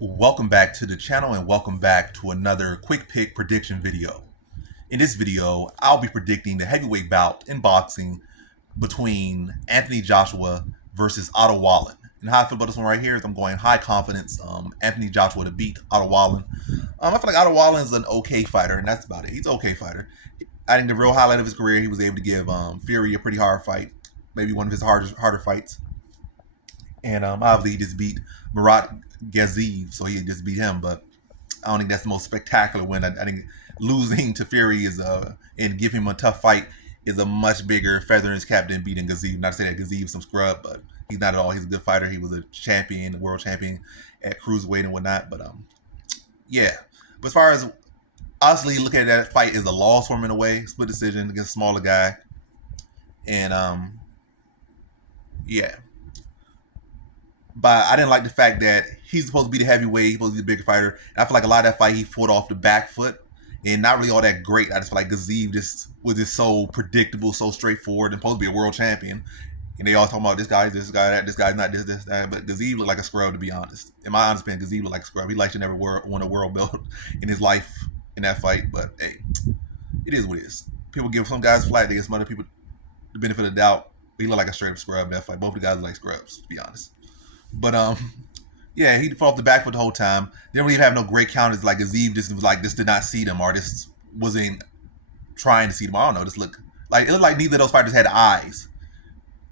Welcome back to the channel and welcome back to another quick pick prediction video. In this video, I'll be predicting the heavyweight bout in boxing between Anthony Joshua versus Otto Wallin. And how I feel about this one right here is I'm going high confidence Anthony Joshua to beat Otto Wallin. I feel like Otto Wallin is an okay fighter, and that's about it. He's an okay fighter. I think the real highlight of his career, he was able to give Fury a pretty hard fight, maybe one of his harder fights. And obviously he just beat Murat Gaziv, so he just beat him. But I don't think that's the most spectacular win. I think losing to Fury is and giving him a tough fight is a much bigger feather in his cap than beating Gaziv. Not to say that Gaziv's some scrub, but he's not at all. He's a good fighter. He was a champion, world champion at cruiserweight and whatnot. But yeah. But as far as honestly, look at that fight as a loss for him in a way, split decision against a smaller guy, and yeah. But I didn't like the fact that he's supposed to be the heavyweight, he's supposed to be the bigger fighter. And I feel like a lot of that fight he fought off the back foot and not really all that great. I just feel like Gaziv just was just so predictable, so straightforward, and supposed to be a world champion. And they all talking about this guy, that, this guy's not this, that. But Gaziv looked like a scrub, to be honest. In my honest opinion, Gaziv looked like a scrub. He likely never won a world belt in his life in that fight. But hey, it is what it is. People give some guys flack, they give some other people the benefit of the doubt. He looked like a straight up scrub in that fight. Both of the guys look like scrubs, to be honest. But yeah, he fought off the back foot the whole time. Didn't really have no great counters. Like Azeev just was like, this did not see them, or this wasn't trying to see them. I don't know. This looked like it looked like neither of those fighters had eyes.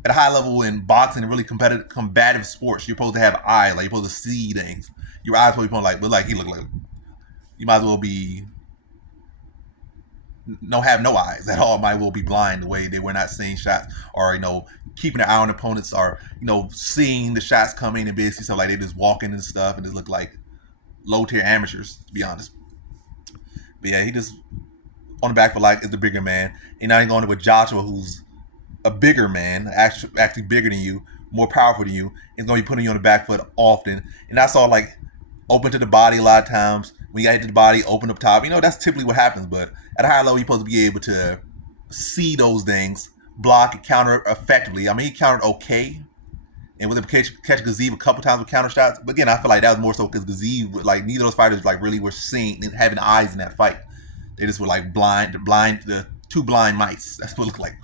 At a high level in boxing and really combative sports, you're supposed to have eyes. Like you're supposed to see things. Your eyes supposed to be like, but like he looked like you might as well be have no eyes at all. Might well be blind the way they were not seeing shots, or keeping their eye on opponents, or seeing the shots coming and basically stuff like they just walking and stuff and just look like low tier amateurs, to be honest. But yeah, he just on the back for like is the bigger man. And now he's going with Joshua, who's a bigger man, actually bigger than you, more powerful than you. He's going to be putting you on the back foot often, and that's all like open to the body a lot of times. When you got hit to the body, open up top. That's typically what happens. But at a higher level, you're supposed to be able to see those things, block and counter effectively. I mean, he countered okay, and was able to catch Gaziv a couple times with counter shots. But again, I feel like that was more so because Gaziv, like neither of those fighters, like really were seeing and having eyes in that fight. They just were like the two blind mice. That's what it looked like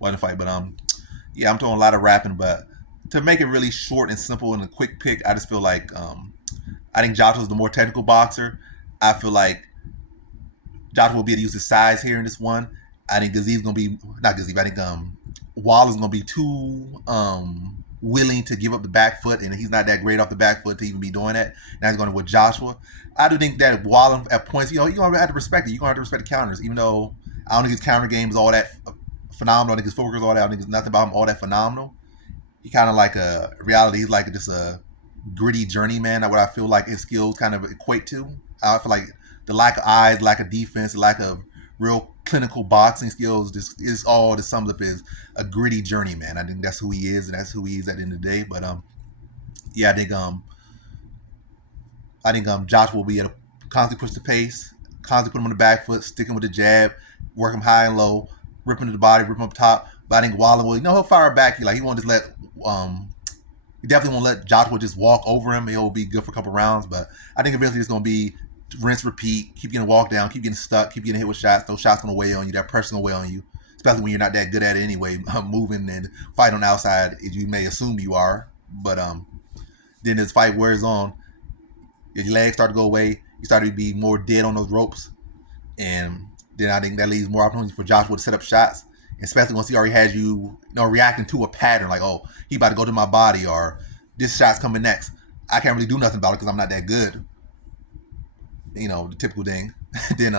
in the fight. But yeah, I'm doing a lot of rapping, but to make it really short and simple and a quick pick, I just feel like I think Joshua's the more technical boxer. I feel like Joshua will be able to use his size here in this one. I think Gaziv's gonna be not Gaziv. I think Waller's gonna be too willing to give up the back foot, and he's not that great off the back foot to even be doing that. Now he's going with Joshua. I do think that Waller at points, you're gonna have to respect it. You're gonna have to respect the counters, even though I don't think his counter game is all that phenomenal. I think his footwork is all that. I don't think it's nothing about him all that phenomenal. He kind of like a reality. He's like just a gritty journeyman. What I feel like his skills kind of equate to. I feel like the lack of eyes, lack of defense, lack of real clinical boxing skills, just is all that sums up as a gritty journeyman. I think that's who he is, and that's who he is at the end of the day. But yeah, I think Josh will be able to constantly push the pace, constantly put him on the back foot, sticking with the jab, work him high and low, ripping to the body, ripping up top. But I think Waller will, he'll fire back. He won't just let he definitely won't let Joshua just walk over him. He'll be good for a couple rounds, but I think eventually it's going to be rinse, repeat, keep getting walked down, keep getting stuck, keep getting hit with shots. Those shots going to weigh on you. That pressure's going to weigh on you, especially when you're not that good at it anyway, moving and fighting on the outside, as you may assume you are. But then this fight wears on. Your legs start to go away. You start to be more dead on those ropes. And then I think that leaves more opportunities for Joshua to set up shots, especially once he already has you, reacting to a pattern like, oh, he about to go to my body, or this shot's coming next. I can't really do nothing about it because I'm not that good. The typical thing. Then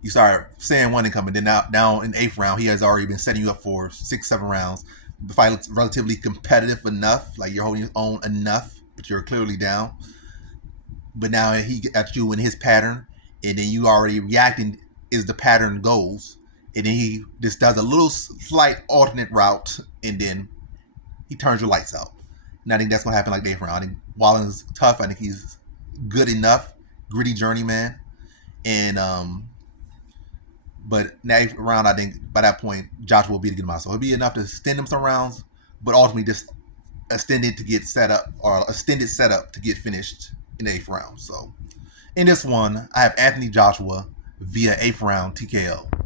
you start saying one and coming. Then now in the 8th round, he has already been setting you up for 6, 7 rounds. The fight looks relatively competitive enough, like you're holding your own enough, but you're clearly down. But now he got you in his pattern, and then you already reacting as the pattern goes. And then he just does a little slight alternate route, and then he turns your lights out. And I think that's going to happen like the 8th round. I think Wallin's tough. I think he's good enough, gritty journeyman. And but in the 8th round, I think by that point, Joshua will be to get him out. So it'll be enough to extend him some rounds, but ultimately just extended to get set up or extended setup to get finished in the 8th round. So in this one, I have Anthony Joshua via 8th round TKO.